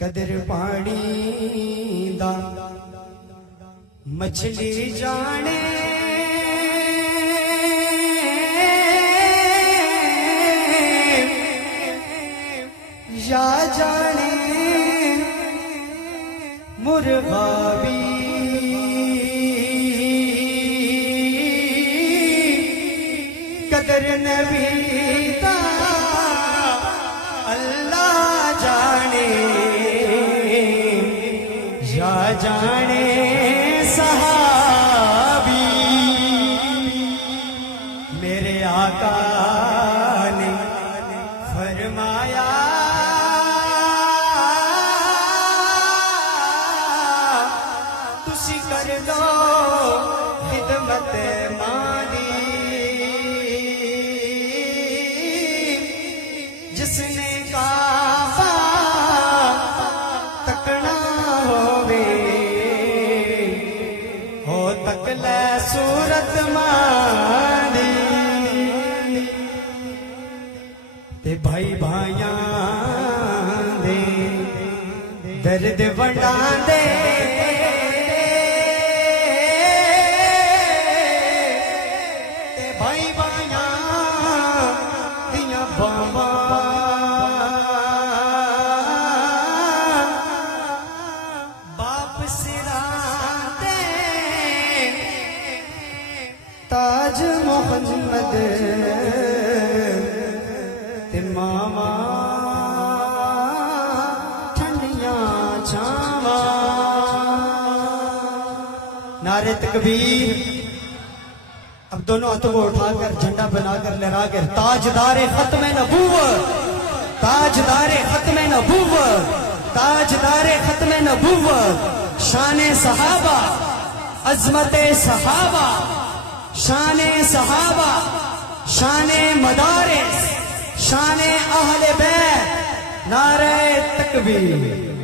कदर पानी दा मछली जाने या जाने मुर्गा भी कदर नबी दा अल्लाह जाने या जाने सहाबी। मेरे आका ने फरमाया तुसी कर लो खिदमत मादी, जिसने काबा तकना होवे हो तकले सूरत मादी। ते भाई भाइयां दे दर्द वंडांदे ते भाई भाइयां दियां बावां बाप सिराते ताज मोहम्मद ते मामा ठंडियां छावां। नारे तकबीर। अब दोनों हाथों को उठाकर झंडा बनाकर लहराकर ताजदारे खत्म नबूवत, ताजदारे खत्म नबूवत, ताजदारे खत्म नबूवत, शाने सहाबा, अजमते सहाबा, शाने सहाबा, शाने मदारिस, शाने अहले बैत। नारे तकबीर।